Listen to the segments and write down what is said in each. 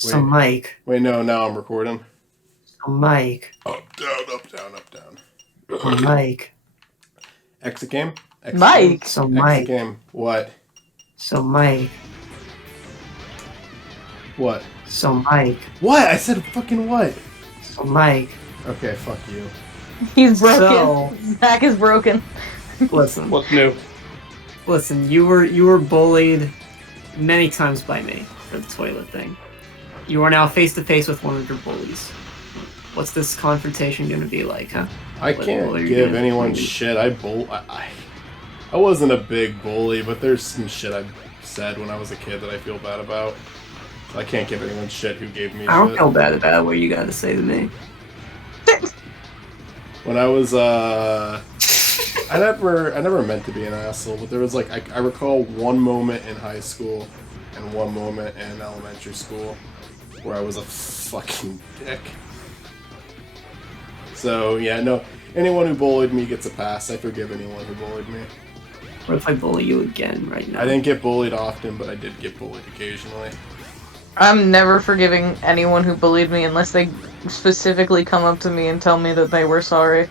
So Mike. Wait, no, now I'm recording. So Mike. Up, down, up, down, up, So down. Mike. Exit game? Exit game? Mike. So Exit Mike. game. What? So Mike. What? So Mike. What? I said fucking what? So Mike. Okay, fuck you. He's broken. So- His back is broken. Listen. What's new? Listen, you were bullied many times by me for the toilet thing. You are now face to face with one of your bullies. What's this confrontation gonna be like, huh? I What can't are you give gonna anyone do? shit. I wasn't a big bully, but there's some shit I said when I was a kid that I feel bad about. I can't give anyone shit who gave me I don't shit. feel bad about what you gotta say to me. When I was I never meant to be an asshole, but there was like I recall one moment in high school and one moment in elementary school where I was a fucking dick. So yeah, no, anyone who bullied me gets a pass. I forgive anyone who bullied me. What if I bully you again right now? I didn't get bullied often, but I did get bullied occasionally. I'm never forgiving anyone who bullied me unless they specifically come up to me and tell me that they were sorry.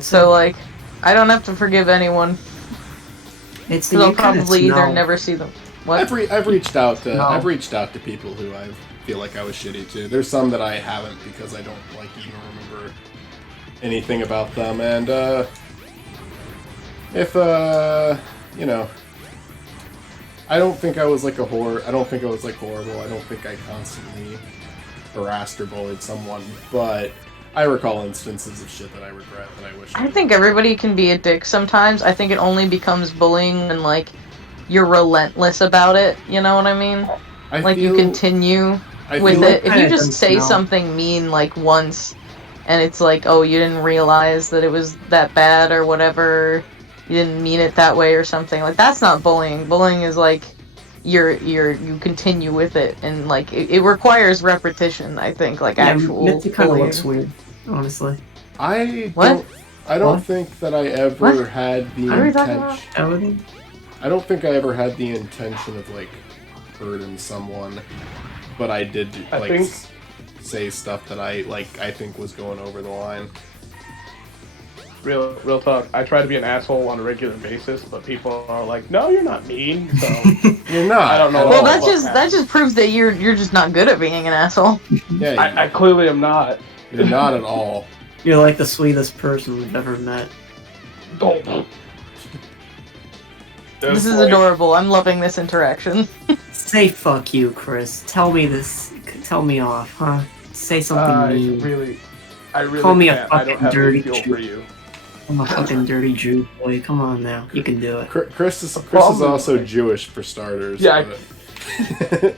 So, like, I don't have to forgive anyone. It's Because I'll probably either never see them. What? I've reached out to No. I've reached out to people who I feel like I was shitty to. There's some that I haven't because I don't like even remember anything about them. And if you know, I don't think I was like a whore. I don't think I was like horrible. I don't think I constantly harassed or bullied someone. But I recall instances of shit that I regret that I wish. I think everybody can be a dick sometimes. I think it only becomes bullying when, like, you're relentless about it. You know what I mean? Like, you continue with feel it. like If you just say no. something mean, like, once, and it's like, oh, you didn't realize that it was that bad or whatever, you didn't mean it that way or something, like, that's not bullying. Bullying is like you continue with it, and like it requires repetition, I think, like actual Mitzi kind of bullying. looks weird, honestly. I What? don't What? think that I ever What? had the What are we talking intention. about? Everything? I don't think I ever had the intention of like hurting someone, but I did I like think- say stuff that I think was going over the line. Real talk. I try to be an asshole on a regular basis, but people are like, "No, you're not mean." So You're not. I don't know. at Well, all. that just proves that you're just not good at being an asshole. Yeah, I clearly am not. you're not at all. You're like the sweetest person we've ever met. Don't. This is adorable. I'm loving this interaction. Say fuck you, Chris. Tell me this. Tell me off, huh? Say something I mean. really Call me a can't. I don't fucking have dirty any feel Jew. for you. I'm a fucking dirty Jew boy. Come on now. You can do it. Chris is problem- also Jewish for starters. Yeah, but...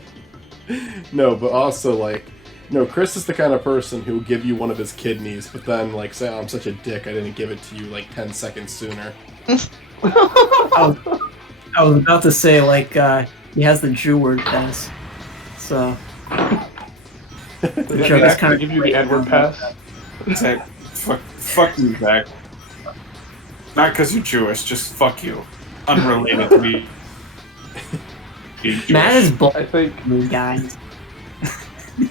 no, but also like, no, Chris is the kind of person who will give you one of his kidneys, but then like say, oh, I'm such a dick, I didn't give it to you like 10 seconds sooner. I was about to say, like, he has the Jew word pass. So. Does that Sure, mean that's I kinda can give you the Edward pass? Zach, fuck you, Zach. Not because you're Jewish, just fuck you. Unrelated to me. being Jewish. Matt is I think bullying guys.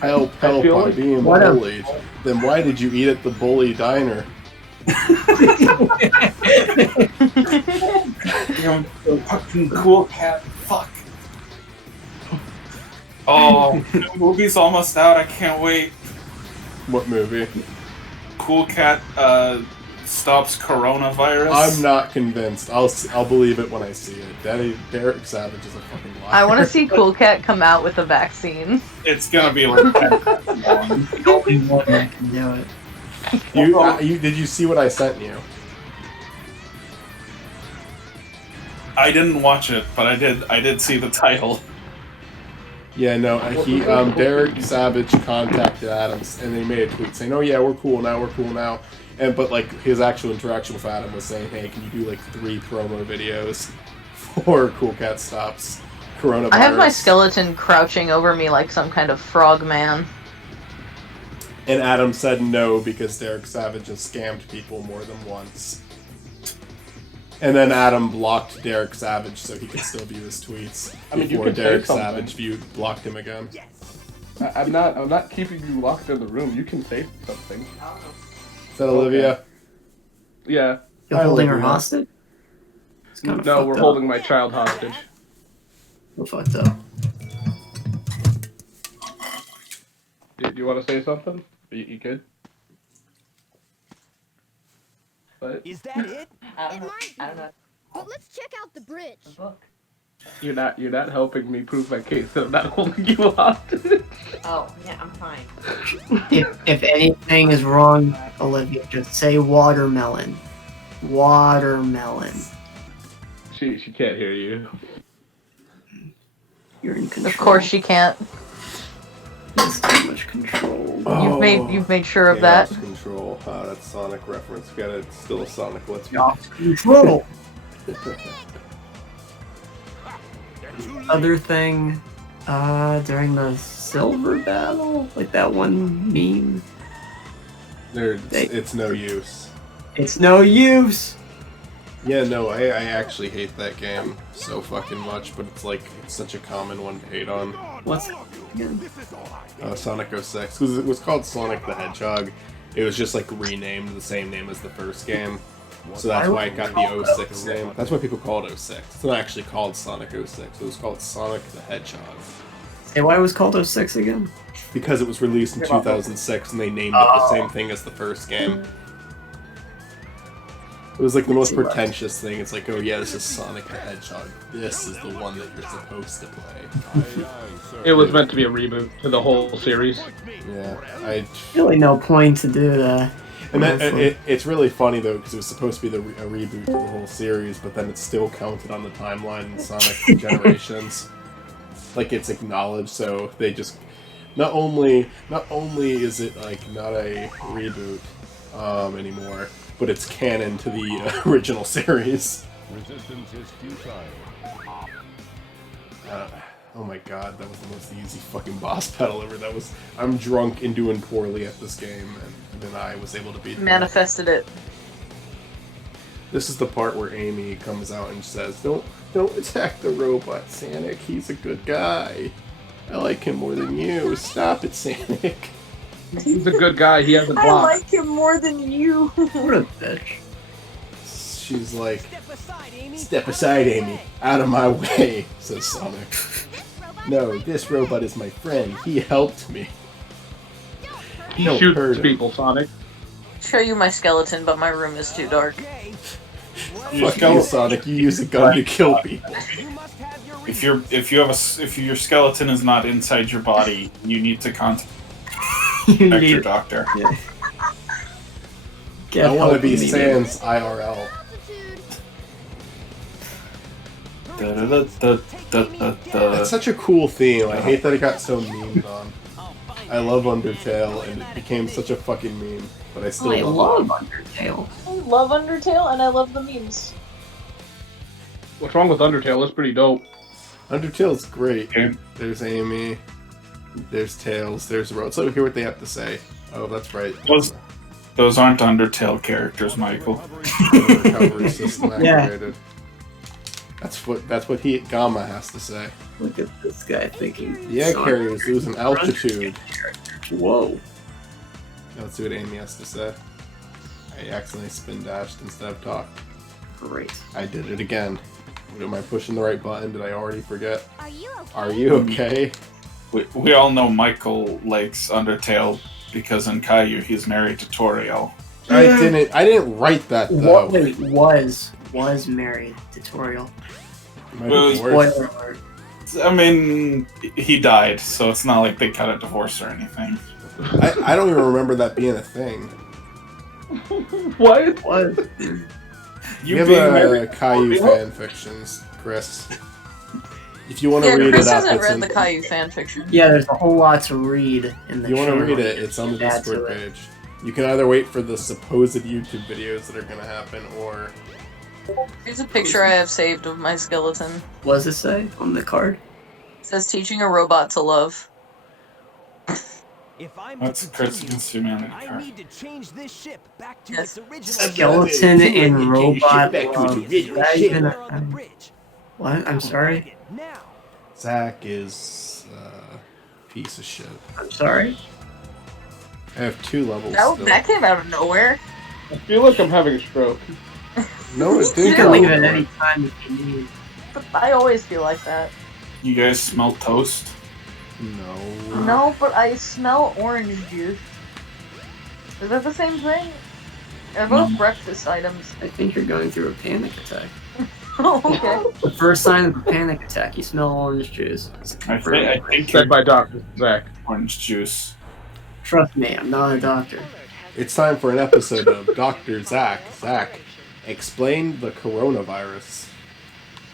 Help I feel on like- being What a- bullied. Then why did you eat at the bully diner? Damn, fucking cool cat. Fuck. Oh, the movie's almost out. I can't wait. What movie? Cool cat stops coronavirus. I'm not convinced. I'll believe it when I see it. Derek Savage is a fucking liar. I want to see Cool Cat come out with a vaccine. It's gonna be like that. The only one that can do it. Did you see what I sent you? I didn't watch it, but I did see the title. Yeah, no, Derek Savage contacted Adams, and they made a tweet saying, "Oh yeah, we're cool now," but like his actual interaction with Adam was saying, "Hey, can you do like 3 promo videos for Cool Cat Stops Coronavirus?" I have my skeleton crouching over me like some kind of frog man. And Adam said no because Derek Savage has scammed people more than once. And then Adam blocked Derek Savage so he could still view his tweets I mean, you before could say Derek something. Savage blocked him again. I'm not keeping you locked in the room. You can say something. Is that Olivia? Yeah. You're Hi, holding her Olivia. hostage? It's kind of No, fucked we're up. holding my child hostage. We're fucked up. Do you want to say something? You good? What? Is that it? I It might be. But let's check out the bridge. You're not helping me prove my case that I'm not holding you hostage. Oh, yeah, I'm fine. If anything is wrong, Olivia, just say watermelon. Watermelon. She can't hear you. You're in control. Of course she can't. That's too much control. You've made sure of that. Chaos Control. That's Sonic reference. We got it. It's still a Sonic. Let's be. Control. Other thing, during the silver battle, like that one meme. It's no use. It's no use. Yeah, no, I actually hate that game so fucking much, but it's like, it's such a common one to hate on. What's again? Sonic 06, because it was called Sonic the Hedgehog. It was just like renamed the same name as the first game. So that's why it got the 06 name. That's why people call it 06. It's not actually called Sonic 06. It was called Sonic the Hedgehog. Say why it was called 06 again? Because it was released in 2006 and they named it the same thing as the first game. It was like the most pretentious thing. It's like, oh yeah, this is Sonic the Hedgehog. This is the one that you're supposed to play. It was meant to be a reboot to the whole series. Yeah, Really no point to do that. And it's really funny though, because it was supposed to be a reboot to the whole series, but then it's still counted on the timeline in Sonic Generations. Like it's acknowledged, so they just not only is it like not a reboot anymore, but it's canon to the original series. Resistance is futile. Oh my god, that was the most easy fucking boss battle ever. I'm drunk and doing poorly at this game, and then I was able to beat it. Manifested it. This is the part where Amy comes out and says, Don't attack the robot, Sonic. He's a good guy. I like him more than you. Stop it, Sonic. He's a good guy. He hasn't I blocked. like him more than you. What a bitch. She's like, Step aside, Amy. Step aside, Amy. Out of my way, says Sonic. No, this robot is my friend. He helped me. He Don't hurt shoots him. people, Sonic. Show you my skeleton, but my room is too dark. Okay. Fuck you, Sonic. You use a gun to kill people. You must have your If your skeleton is not inside your body, you need to contact You your need doctor. get I want to help be immediately. Sans IRL. That's such a cool theme. I hate that it got so memed on. I love Undertale, and it became such a fucking meme. But I still I love love Undertale. I love Undertale and I love the memes. What's wrong with Undertale? It's pretty dope. Undertale's great. Yeah. There's Amy, there's Tails, there's Rose. Let's hear what they have to say. Oh, that's right. Those aren't Undertale characters, Michael. The recovery system Yeah. activated. That's what Gamma has to say. Look at this guy thinking. Yeah, Sonic carriers losing altitude. Whoa. Let's see what Amy has to say. I accidentally spin dashed instead of talked. Great. I did it again. Am I pushing the right button? Did I already forget? Are you okay? Are you okay? We all know Michael likes Undertale because in Caillou he's married to Toriel. I didn't write that though. What? Wait, was married tutorial. Might have been worse. Spoiler alert. I mean, he died, so it's not like they cut a divorce or anything. I don't even remember that being a thing. What? What? You being have married. Caillou fan fictions, Chris. If you want to Yeah, read Chris it up, hasn't it's read in. the Caillou fanfiction. Yeah, there's a whole lot to read in the. If you want to channel. read it, it's on the Add to Discord it. page. You can either wait for the supposed YouTube videos that are going to happen, or Here's a picture I have saved of my skeleton. What does it say on the card? It says teaching a robot to love. If I'm That's to Chris continue, Humanity I card. need to change this ship back to Yes. its original Skeleton and robot back to love. its Is that even We're on the bridge. what? I'm sorry. Now. Zach is Piece of shit. I'm sorry. I have 2 levels That, still. that came out of nowhere. I feel like I'm having a stroke. No, it You didn't. can go leave at nowhere. any time if you need. But I always feel like that. You guys smell toast? No. No, but I smell orange juice. Is that the same thing? They're both No. breakfast items. I think you're going through a panic attack. Oh, okay. The first sign of a panic attack, you smell orange juice. I think Said you're by Dr. Zach. orange juice. Trust me, I'm not a doctor. It's time for an episode of Dr. Zach. Zach, explain the coronavirus.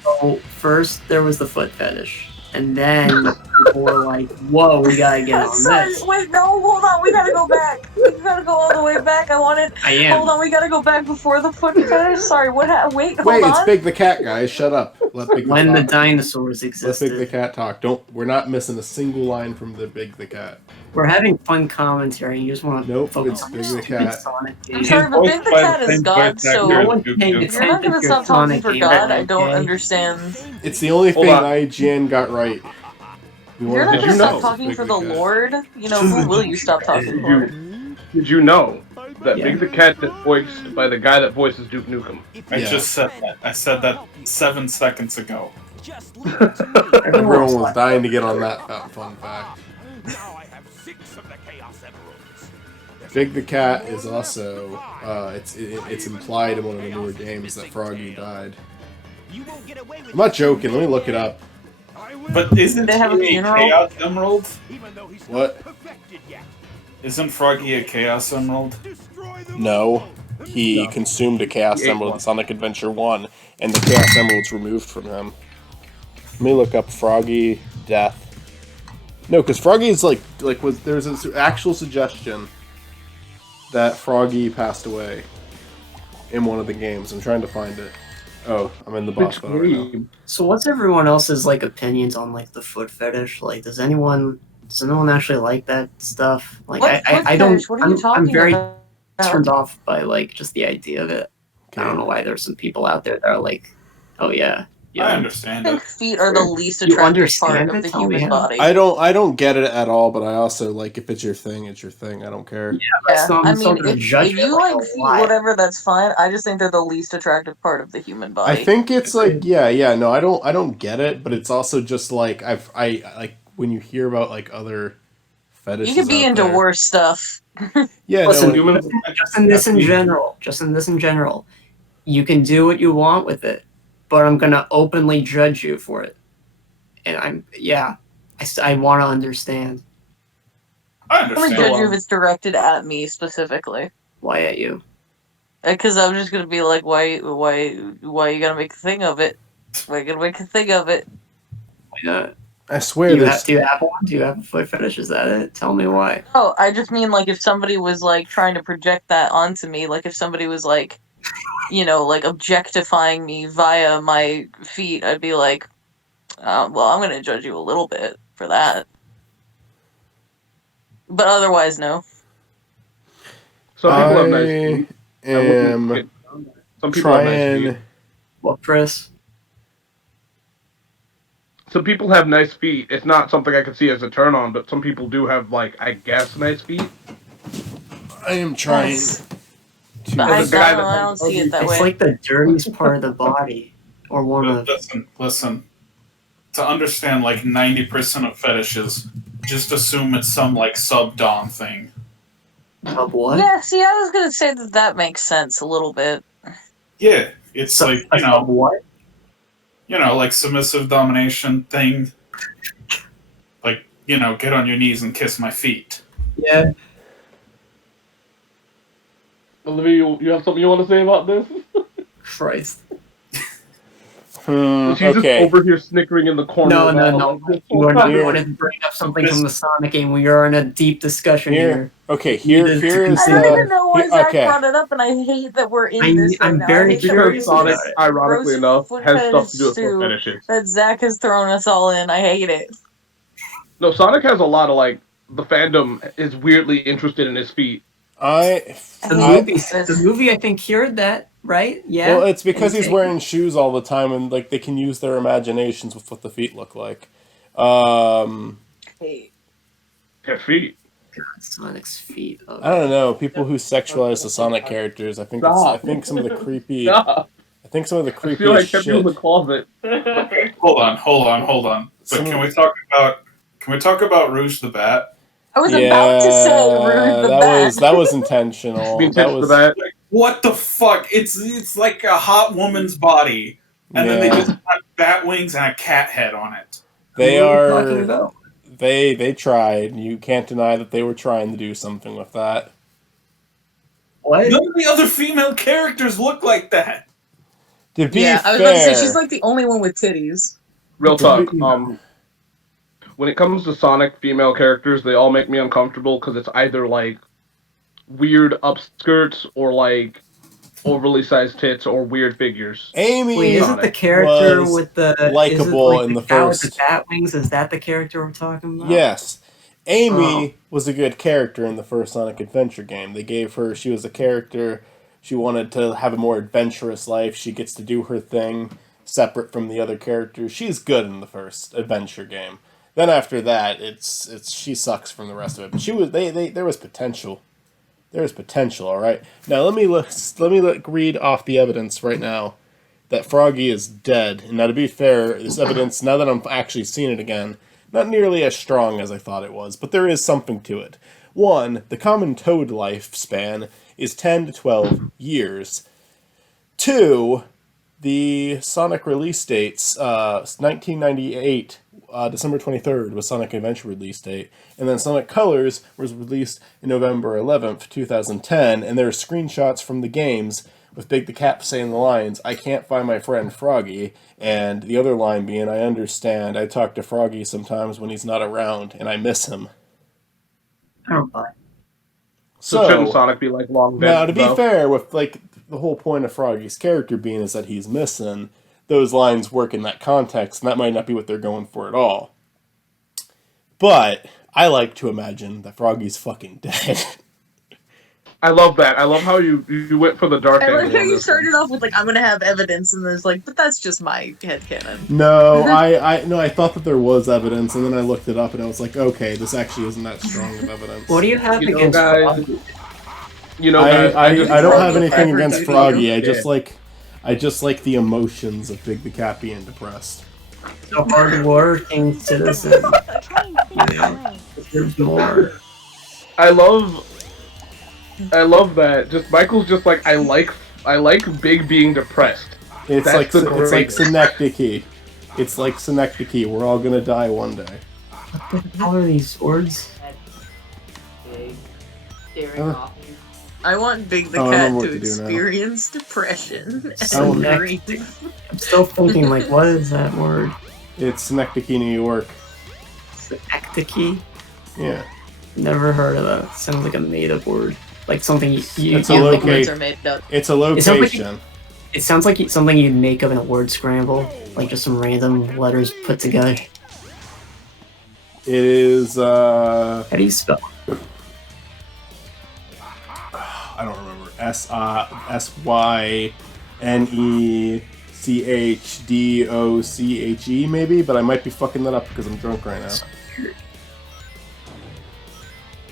So first there was the foot fetish, and then people were like, "Whoa, we gotta get on Sorry, this." wait, no, hold on, we gotta go back. We gotta go all the way back. I wanted. I am. Hold on, we gotta go back before the foot fetish. Sorry, what wait, hold Wait, it's on. Big the Cat, guys. Shut up. Let Big When the talk. dinosaurs Let Big the existed, Cat talk. We're not missing a single line from the Big the Cat. we're having fun commentary. You just want to Nope, focus it's on Big the stupid Cat. Sonic I'm games. sorry, but Big the Voiced by Cat the is same God, voice so No actor one's as Duke paying Nukem. if you're not gonna attention to stop talking Sonic for games, God, I don't okay? understand. It's the only Hold thing on. IGN got right. If you're not Did gonna you stop know? talking Big for the the Cat. Lord, you know, who will you stop talking for? Did you know that Yeah. Big the Cat is voiced by the guy that voices Duke Nukem? I Yeah. just said that. I said that 7 seconds ago. Just leave it to me. Everyone was dying to get on that fun fact. Now I have 6 of the Chaos Emeralds. Big the Cat is also, it's implied in one of the newer games that Froggy died. You won't get away with I'm not joking, let me look it up. But isn't They have a he a funeral? Chaos Emerald? even though he's What? not perfected yet. Isn't Froggy a Chaos Emerald? Destroy them No. all. He No. consumed a Chaos He ate Emerald in one. Sonic Adventure 1, and the Chaos Emerald's removed from him. Let me look up Froggy death. No, because Froggy is there's an actual suggestion that Froggy passed away in one of the games. I'm trying to find it. Oh, I'm in the boss Which battle right now. game? So what's everyone else's like opinions on like the foot fetish? Like, does anyone actually like that stuff? Like, What foot I don't. fetish? What are you I'm talking very about? turned off by like just the idea of it. I don't Okay. know why there's some people out there that are like, oh yeah, I yeah. understand I it. think feet are the least You attractive part understand of it? the Tell me human how. body. I don't get it at all, but I also like if it's your thing, it's your thing. I don't care. That's not, I I'm still mean, gonna judge if it you like like a feet, lot. whatever, that's fine. I just think they're the least attractive part of the human body. I think it's like no, I don't get it, but it's also just like I like when you hear about like other fetishes. You could be out into there. worse stuff. Yeah, Listen, no, Humans just in this in general, you can do what you want with it, but I'm gonna openly judge you for it. And I want to understand I I'm gonna understand. judge you if it's directed at me specifically. why at you. Because I'm just gonna be like, why you gotta make a thing of it? Why you gotta make a thing of it? Why not? I swear there's Do you have one? Do you have a foot fetish? Is that it? Tell me why. Oh, I just mean like if somebody was like trying to project that onto me, like if somebody was like, you know, like objectifying me via my feet, I'd be like, well, I'm gonna judge you a little bit for that. But otherwise, no. Some people have nice I feet. I wouldn't am get- Some people have nice feet. trying. Well, Chris, Some people have nice feet. It's not something I could see as a turn on, but some people do have like I guess nice feet. I am trying. Yes. To, But I There's a guy don't, that I has don't see it that it's way. like the dirtiest part of the body, or one of. Listen. To understand like 90% of fetishes, just assume it's some like sub-dom thing. Of what? Yeah, see, I was gonna say that that makes sense a little bit. Yeah, it's like, Of what? like submissive domination thing. Like, get on your knees and kiss my feet. Yeah. Olivia, you have something you want to say about this? Christ. She's just okay. over here snickering in the corner. No. Like, this You whole are not time. going to bring up something from the Sonic game. We are in a deep discussion here. Okay, You here need to is I consider- don't even know why here- Zach okay. brought it up, and I hate that we're in this right I'm now. very I hate that we're curious in Sonic, about this it. ironically gross enough, foot has stuff to do with stew foot fetishes. that Zach has thrown us all in. I hate it. No, Sonic has a lot of like the fandom is weirdly interested in his feet. The hate movie, I think, cured that, right? Yeah. Well, it's because he's Take- wearing shoes all the time, and like they can use their imaginations with what the feet look like. Hey. Their feet. Sonic's feet. Oh, I don't know. People who sexualize the Sonic characters. I think some of the creepy. Stop. I think some of the I feel creepiest like I kept you in shit. the closet. Hold on. But Some- can we talk about Rouge the Bat? I was about to say Rude the Bat. that was intentional. Being That pitched for was that. Like, what the fuck? It's like a hot woman's body, and then they just have bat wings and a cat head on it. They what are you talking are. about? They tried. You can't deny that they were trying to do something with that. What? None of the other female characters look like that. To be Yeah, I was fair, about to say she's like the only one with titties. Real To talk. be- When it comes to Sonic female characters, they all make me uncomfortable because it's either like weird upskirts or like overly sized tits or weird figures. Amy Wait, isn't the character was with the likable is it, like, in the cat with first. the bat wings? Is that the character we're talking about? Yes. Amy Oh. was a good character in the first Sonic Adventure game. They gave her, she was a character, she wanted to have a more adventurous life. She gets to do her thing separate from the other characters. She's good in the first adventure game. Then after that, it's she sucks from the rest of it. But she was there was potential. There was potential, all right. Now let me read off the evidence right now that Froggy is dead. And now to be fair, this evidence, now that I'm actually seeing it again, not nearly as strong as I thought it was, but there is something to it. One, the common toad lifespan is 10 to 12 years. Two, the Sonic release dates, 1998, December 23rd was Sonic Adventure release date, and then Sonic Colors was released in November 11th, 2010, and there are screenshots from the games with Big the Cat saying the lines, "I can't find my friend Froggy," and the other line being, "I understand, I talk to Froggy sometimes when he's not around, and I miss him." I don't buy. So shouldn't Sonic be like long dead? Now, to be though? fair, with like the whole point of Froggy's character being is that he's missing, those lines work in that context, and that might not be what they're going for at all. But I like to imagine that Froggy's fucking dead. I love that. I love how you went for the dark I angle. like how on you this started off with like I'm gonna have evidence, and there's like, but that's just my headcanon. No, I thought that there was evidence, and then I looked it up, and I was like, okay, this actually isn't that strong of evidence. What do you have You know, against guys, Froggy? You know, guys, I just- don't have Froggy anything ever against did Froggy. you? I just like the emotions of Big the Cat being depressed. A hard-working citizen. You know, deserves more. I love that. Just Michael's just like I like Big being depressed. It's That's like the it's like greatest. synecdoche. It's like synecdoche. We're all gonna die one day. How are these words? I want Big the Oh, I Cat remember to what to do now. experience depression So and next- grief. I'm still thinking, like, what is that word? It's synecdoche, New York. Ectiki? Yeah. Never heard of that. Sounds like a made-up word. Like something you It's a you- location. Words are made up. It's a It sounds like- location. It sounds like something you'd make up in a word scramble, like just some random letters put together. It is. How do you spell? I don't remember. SYNECHDOCHE maybe, but I might be fucking that up because I'm drunk right now.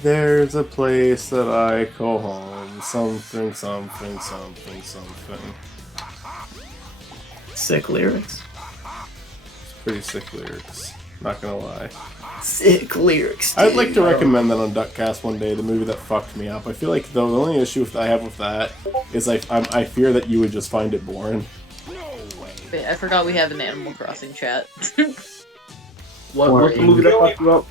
There's a place that I call home. Something, something, something, something. Sick lyrics. It's pretty sick lyrics. Not gonna lie. Sick lyrics. I'd like to dude. recommend that on Duckcast one day, the movie that fucked me up. I feel like though the only issue I have with that is I fear that you would just find it boring. Wait, I forgot we have an Animal Crossing chat. What's the movie that fucked you up?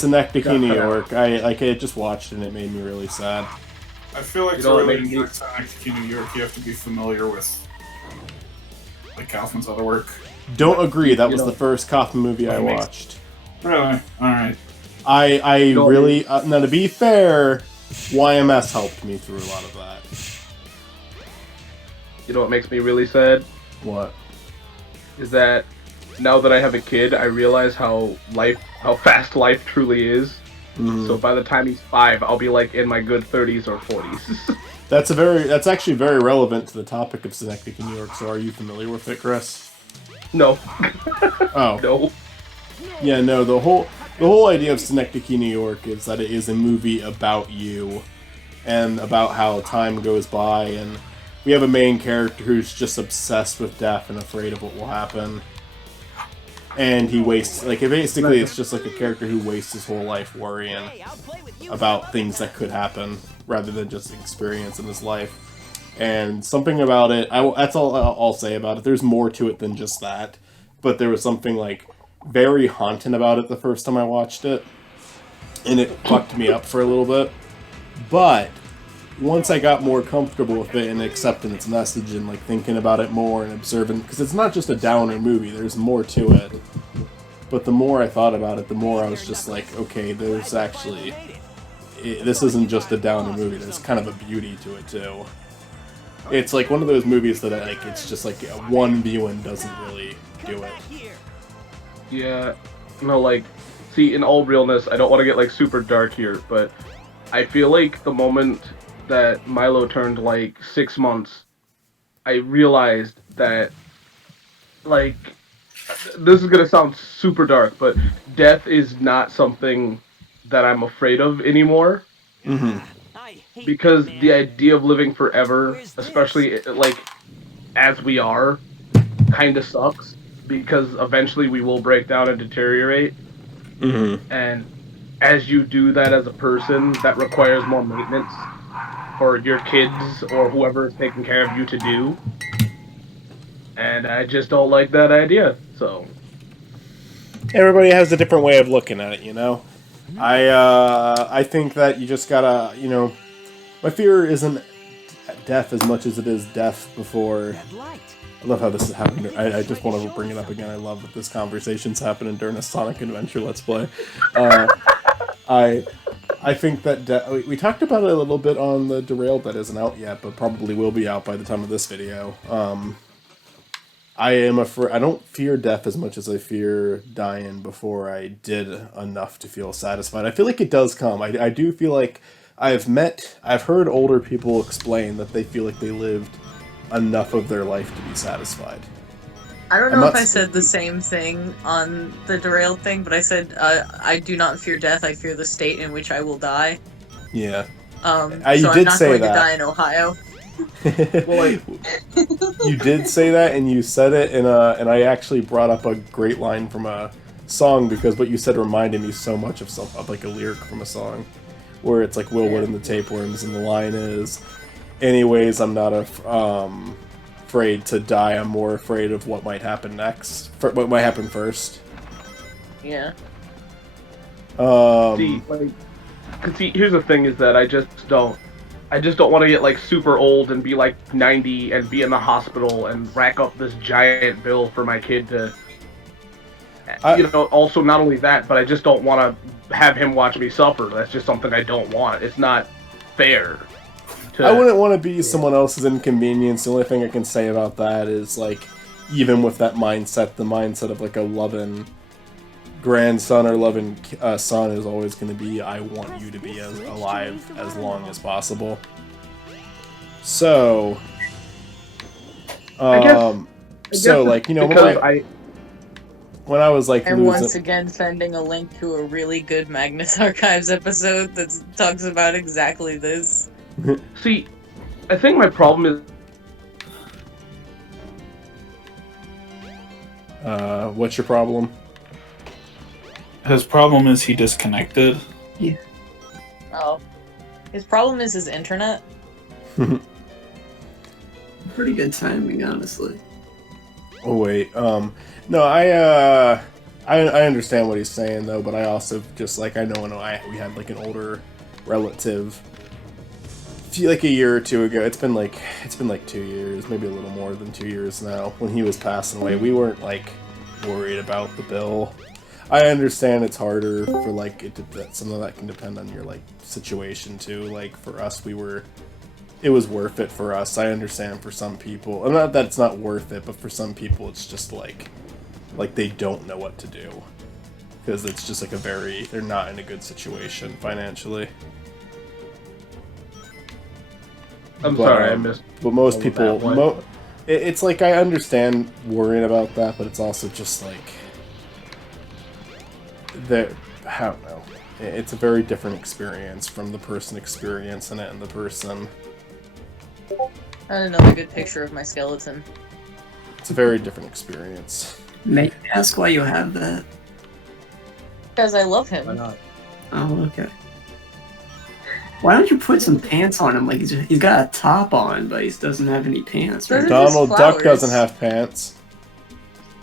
Synecdoche, New Duck York. I just watched it and it made me really sad. I feel like You to know what really made me- enjoy Sonic New York, you have to be familiar with like Kaufman's other work. Don't agree. That You was know- the first Kaufman movie I Makes- watched. Really? All right. I Don't- really now to be fair, YMS helped me through a lot of that. You know what makes me really sad What? is that now that I have a kid, I realize how fast life truly is. Mhm. So by the time he's 5, I'll be like in my good 30s or 40s. That's actually very relevant to the topic of Synecdoche, New York. So are you familiar with it, Chris? No, Oh. no. Yeah, no, the whole the whole idea of Synecdoche, New York is that it is a movie about you and about how time goes by, and we have a main character who's just obsessed with death and afraid of what will happen. And he wastes, like, basically it's just like a character who wastes his whole life worrying about things that could happen rather than just experience in his life. And something about it, that's all I'll say about it. There's more to it than just that, but there was something, like, very haunting about it the first time I watched it, and it fucked me up for a little bit. But once I got more comfortable with it and accepting its message and like thinking about it more and observing, because it's not just a downer movie, there's more to it. But the more I thought about it, the more I was just like, okay, there's actually, this isn't just a downer movie, there's kind of a beauty to it too. It's like one of those movies that like it's just like one viewing doesn't really do it. Yeah, no, like, see, in all realness, I don't want to get like super dark here, but I feel like the moment that Milo turned like 6 months, I realized that, like, this is gonna sound super dark, but death is not something that I'm afraid of anymore. Mm-hmm. Because the idea of living forever, especially like as we are, kind of sucks. Because eventually we will break down and deteriorate. Mm-hmm. And as you do that as a person, that requires more maintenance for your kids or whoever is taking care of you to do. And I just don't like that idea. So Everybody has a different way of looking at it, you know? I think that you just gotta, you know, my fear isn't death as much as it is death before. I love how this is happening. I just want to bring it up again. I love that this conversation's happening during a Sonic Adventure Let's Play. I think that we talked about it a little bit on the Derailed that isn't out yet, but probably will be out by the time of this video. I don't fear death as much as I fear dying before I did enough to feel satisfied. I feel like it does come. I do feel like I've heard older people explain that they feel like they lived enough of their life to be satisfied. I don't know if I said the same thing on the Derailed thing, but I said I do not fear death. I fear the state in which I will die. Yeah. So you I'm did not say going that. to die in Ohio. well, You did say that, and you said it, and I actually brought up a great line from a song because what you said reminded me so much of like a lyric from a song, where it's like Willwood and the Tapeworms, and the line is, "Anyways, I'm not afraid to die. I'm more afraid of what might happen next. What might happen first." Yeah. See, here's the thing: is that I just don't want to get like super old and be like 90 and be in the hospital and rack up this giant bill for my kid to. Also not only that, but I just don't want to have him watch me suffer. That's just something I don't want. It's not fair. I wouldn't want to be someone else's inconvenience. The only thing I can say about that is, like, even with that mindset, the mindset of, like, a loving grandson or loving son is always going to be, I want you to be as alive as long as possible. So, like, you know, when I was, like, And once again, sending a link to a really good Magnus Archives episode that talks about exactly this. See, I think my problem is... what's your problem? His problem is he disconnected. Yeah. Oh. His problem is his internet. Pretty good timing, honestly. Oh, wait. No, I understand what he's saying, though, but I also just, like, I know we had, like, an older relative like a year or two ago. It's been like 2 years, maybe a little more than 2 years now. When he was passing away, we weren't like worried about the bill. I understand it's harder for like some of that can depend on your like situation too. Like for us, it was worth it for us. I understand for some people, and not that it's not worth it, but for some people, it's just like they don't know what to do because it's just like they're not in a good situation financially. Sorry, I missed. But most people, it's like I understand worrying about that, but it's also just like I don't know. It's a very different experience from the person experiencing it and the person. And another good picture of my skeleton. It's a very different experience. May I ask why you have that? Because I love Why him. not? Oh, okay. Why don't you put some pants on him? Like he's got a top on, but he doesn't have any pants. Those Right? are just Donald Duck flowers. doesn't have pants.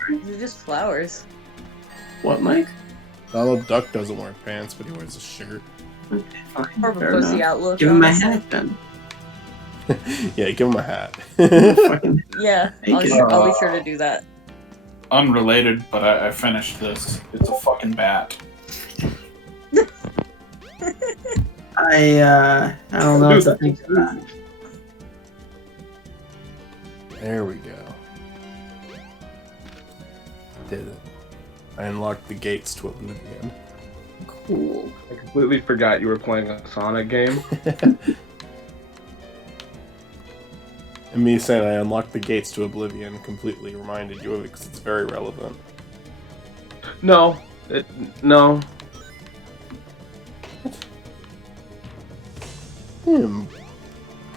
They're just flowers. What, Mike? Donald Duck doesn't wear pants, but he wears a shirt. Okay, fine. More of a Fair pussy enough. outlook. Give him my honestly. hat then. Yeah, give him a hat. Fucking Yeah, Thank you. I'll be sure to do that. Unrelated, but I finished this. It's a fucking bat. I don't know what to think of that. There we go. Did it. I unlocked the gates to oblivion. Cool. I completely forgot you were playing a Sonic game. And me saying I unlocked the gates to oblivion completely reminded you of it because it's very relevant. No. No.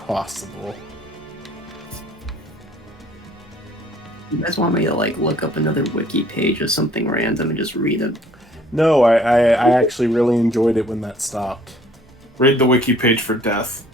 Impossible. You guys want me to like look up another wiki page of something random and just read it? No, I actually really enjoyed it when that stopped. Read the wiki page for death.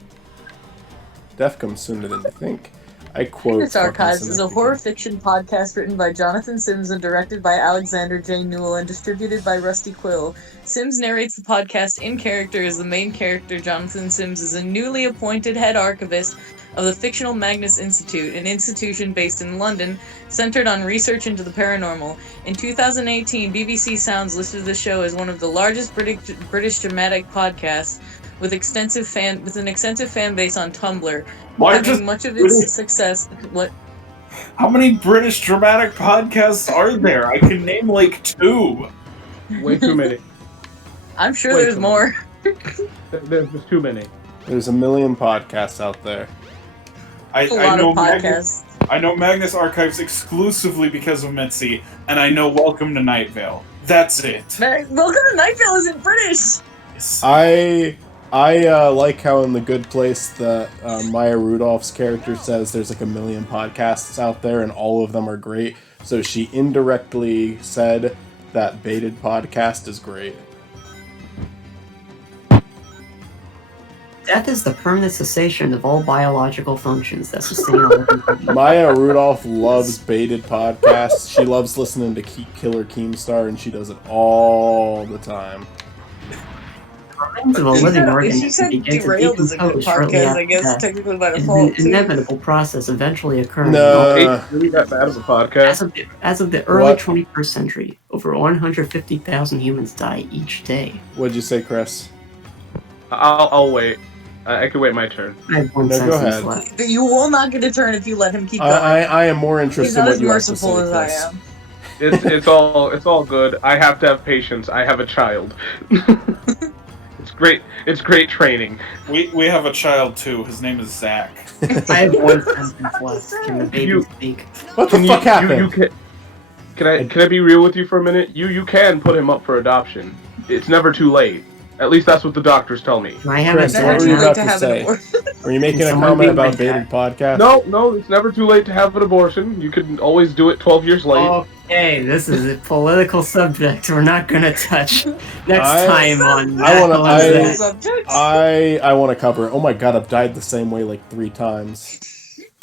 Death comes sooner than you think. I quote. Magnus Archives fucking is a significant. horror fiction podcast written by Jonathan Sims and directed by Alexander J. Newell and distributed by Rusty Quill. Sims narrates the podcast in character as the main character. Jonathan Sims is a newly appointed head archivist of the fictional Magnus Institute, an institution based in London centered on research into the paranormal. In 2018, BBC Sounds listed the show as one of the largest British dramatic podcasts with an extensive fan base on Tumblr. Having much of its success. What? How many British dramatic podcasts are there? I can name like 2. Way too many. I'm sure Wait, there's come more. There's just too many. There's a million podcasts out there. I A lot know of podcasts. I know Magnus Archives exclusively because of Mitzi, and I know Welcome to Night Vale. That's it. Welcome to Night Vale isn't British. I like how in The Good Place that Maya Rudolph's character says there's like a million podcasts out there and all of them are great. So she indirectly said that Baited Podcast is great. Death is the permanent cessation of all biological functions that sustain all living beings. Maya Rudolph loves Baited Podcasts. She loves listening to Killer Keemstar and she does it all the time. Remains of a living She organism said begin to Derailed is a good decompose shortly podcast, I after guess, death. technically by It is default. an too. inevitable process eventually occurring. No. Really that bad of a podcast? As of the early What? 21st century, over 150,000 humans die each day. What'd you say, Chris? I'll wait. I can wait my turn. I have one No, go sentence ahead. left. But you will not get a turn if you let him keep going. I am more He's interested not in what as you have to merciful say, as I Chris. am. It's all good. I have to have patience. I have a child. It's great training. We have a child too. His name is Zach. I have one sentence left. Can the baby You- speak? What the fuck happened? Can I be real with you for a minute? You can put him up for adoption. It's never too late. At least that's what the doctors tell me. Can I have Chris, a what were Never you too sentence? about late to to have say? an abortion. Were you making Can a someone comment be my about Baited Podcast? No, it's never too late to have an abortion. You can always do it 12 years late. Okay, this is a political subject we're not gonna touch next I- time on I wanna- Makal I- and Zach. Subject? I want to cover it. Oh my god, I've died the same way like 3 times.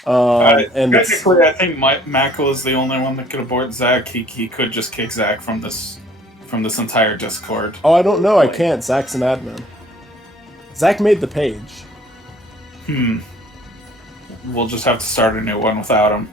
And it's, Technically, I think Makal is the only one that could abort Zach. He could just kick Zach from this entire Discord. oh, I don't know. I can't. Zach's an admin. Zach made the page. We'll just have to start a new one without him.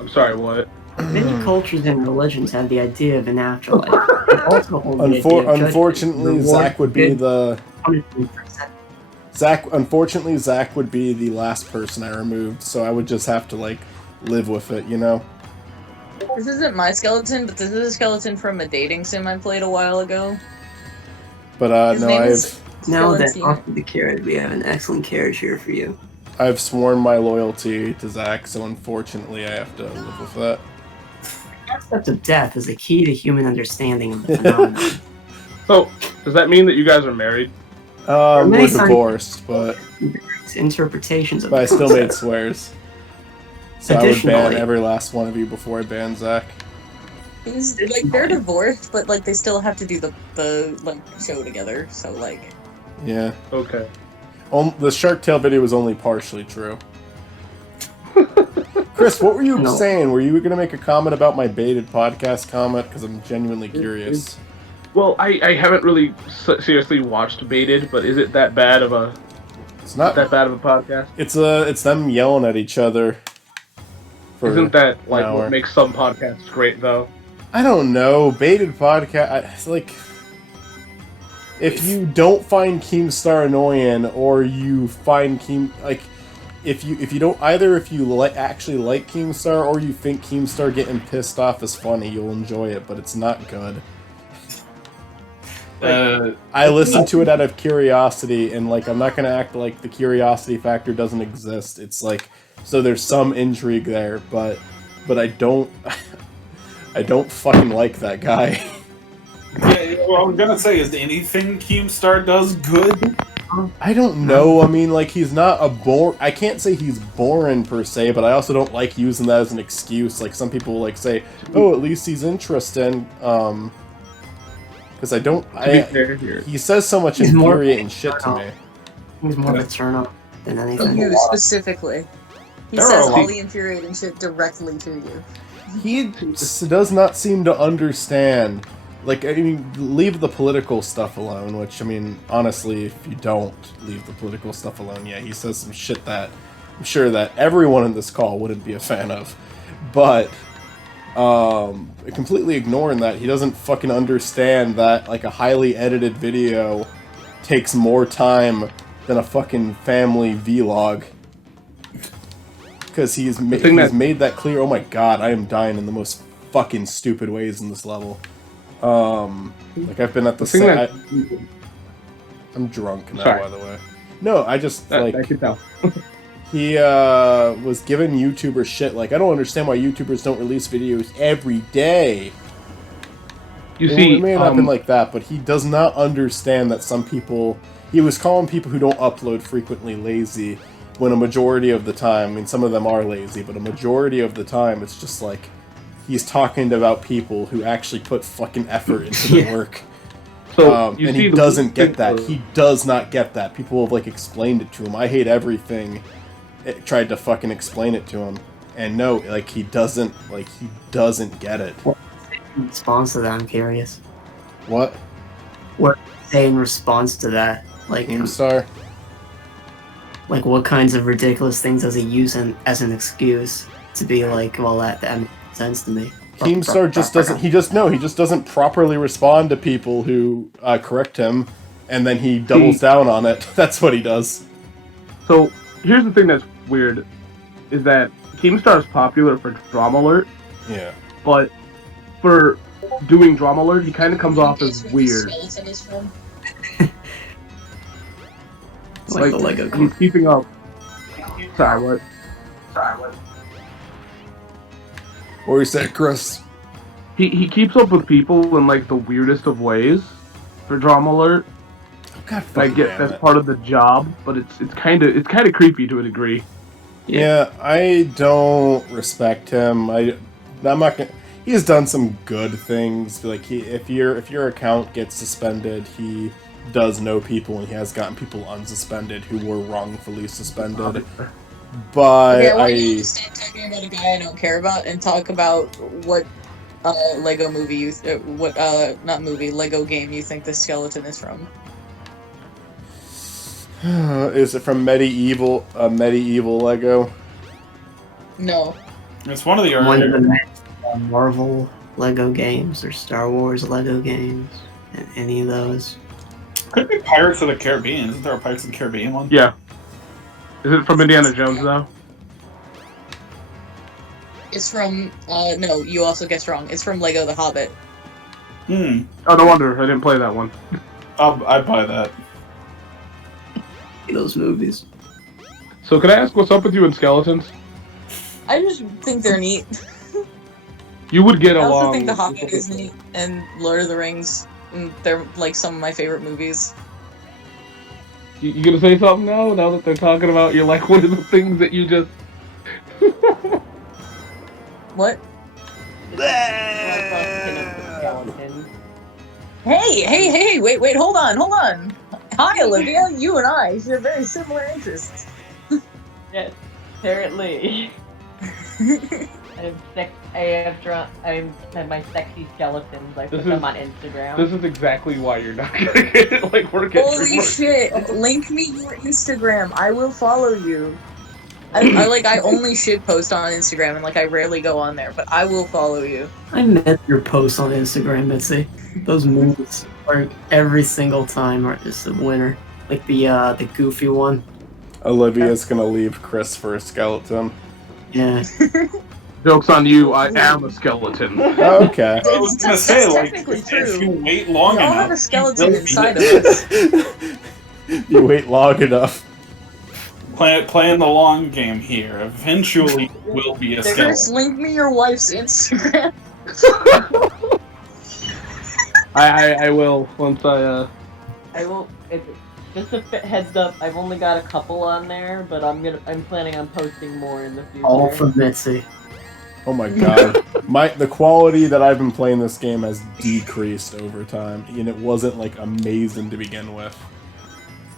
I'm sorry, what? Many cultures and religions have the idea of an afterlife. They also hold the idea of judgment, Unfortunately, reward, Zach would be good the punishment for sin. Zach would be the last person I removed, so I would just have to like live with it, you know. This isn't my skeleton, but this is a skeleton from a dating sim I played a while ago. But His no, name is Now that Skeleton. off the carrot, we have an excellent carriage here for you. I've sworn my loyalty to Zach, so unfortunately I have to live with that. The concept of death is a key to human understanding of the phenomenon. So, does that mean that you guys are married? We're Many times- divorced, but Interpretations of I the still made concept. swears. So I would ban Additionally- every last one of you before I ban Zach. It's, like they're divorced, but like they still have to do the like show together. So like, Yeah. Okay. The Shark Tale video was only partially true. Chris, what were you No. saying? Were you going to make a comment about my baited podcast comment? Because I'm genuinely curious. Well, I haven't really seriously watched Baited, but is it that bad of a It's not. podcast? It's them yelling at each other. For Isn't that an like hour. what makes some podcasts great though? I don't know. Baited podcast. It's like, if you don't find Keemstar annoying, or you find if you don't either, if you actually like Keemstar, or you think Keemstar getting pissed off is funny, you'll enjoy it, but it's not good. I listen to it out of curiosity, and like I'm not gonna act like the curiosity factor doesn't exist. It's like, so there's some intrigue there, but I don't I don't fucking like that guy. Yeah, what I'm gonna say is anything Keemstar does good. I don't know. I mean, like, he's not a I can't say he's boring per se, but I also don't like using that as an excuse. Like, some people like say, "Oh, at least he's interesting." Because I don't. To be fair here. He says so much He's more- infuriating shit to me. He's more of a turn up than for anything. you specifically, he There are says a lot- all the infuriating shit directly to you. He does not seem to understand. Like, I mean, leave the political stuff alone, which, I mean, honestly, if you don't leave the political stuff alone, yeah, he says some shit that I'm sure that everyone in this call wouldn't be a fan of. But, completely ignoring that, he doesn't fucking understand that, like, a highly edited video takes more time than a fucking family vlog. Because he's made that clear. Oh my god, I am dying in the most fucking stupid ways in this level. Like, I've been at the thing same. that- I'm drunk now, Sorry. by the way. No, I just like I can tell. he was giving YouTubers shit. Like, I don't understand why YouTubers don't release videos every day. You Well, see, it may not have been like that, but he does not understand that some people. He was calling people who don't upload frequently lazy, when a majority of the time, I mean, some of them are lazy, but a majority of the time, it's just like he's talking about people who actually put fucking effort into their work. so you And see he the doesn't thing get that. for- He does not get that. People have, like, explained it to him. I hate everything. It tried to fucking explain it to him. And no, like, he doesn't get it. In response to that, I'm curious. What? Say in response to that, like, Keemstar? like what kinds of ridiculous things does he use as an excuse to be like, well, that makes sense to me. Keemstar just doesn't. He just doesn't properly respond to people who correct him, and then he doubles down on it. That's what he does. So here's the thing that's weird, is that Keemstar is popular for Drama Alert, Yeah. but for doing Drama Alert, he kind of comes off as weird. Like the Lego he's group. keeping up. Sorry, what? Or he said, Chris. He keeps up with people in like the weirdest of ways for Drama Alert. Oh, God I fucking get damn that's it. part of the job, but it's kind of creepy to a degree. Yeah, I don't respect him. I'm not gonna. He's done some good things. Like, if your account gets suspended, he does know people, and he has gotten people unsuspended who were wrongfully suspended. But Okay, why don't you stop talking about a guy I don't care about and talk about what Lego movie Lego game you think the skeleton is from? is it from medieval Lego? No. It's one of the One of earlier. the next Marvel Lego games or Star Wars Lego games, and any of those. Could be Pirates of the Caribbean. Isn't there a Pirates of the Caribbean one? Yeah. Is it from Indiana Jones though? It's from no, you also guessed wrong. It's from Lego the Hobbit. Hmm. Oh, no wonder I didn't play that one. I'd buy that. Those movies. So can I ask what's up with you and skeletons? I just think they're neat. You would get I along. also think the Hobbit is neat and Lord of the Rings they're like some of my favorite movies. You gonna say something now? Now that they're talking about, you're like one of the things that you just. What? Skeleton. Hey, wait, hold on. Hi, Olivia. You and I share very similar interests. Yes, apparently. I have my sexy skeletons. I put them on Instagram. This is exactly why you're not gonna get it. Like we're getting. Holy shit! Link me your Instagram. I will follow you. I only shit post on Instagram and like I rarely go on there, but I will follow you. I met your posts on Instagram, Mitzi. Those moves are every single time are just a winner. Like the goofy one. Olivia's gonna leave Chris for a skeleton. Yeah. Joke's on you. I am a skeleton. Oh, okay. I was gonna say, like, technically if true. you wait long We all enough, have a skeleton you will be inside of it. us. You wait long enough. Playing the long game here. Eventually, you will be a Chris, skeleton. link me your wife's Instagram. I will once I I will. Just a heads up. I've only got a couple on there, but I'm planning on posting more in the future. All from Mitzi. Oh my god. The quality that I've been playing this game has decreased over time, and it wasn't like amazing to begin with.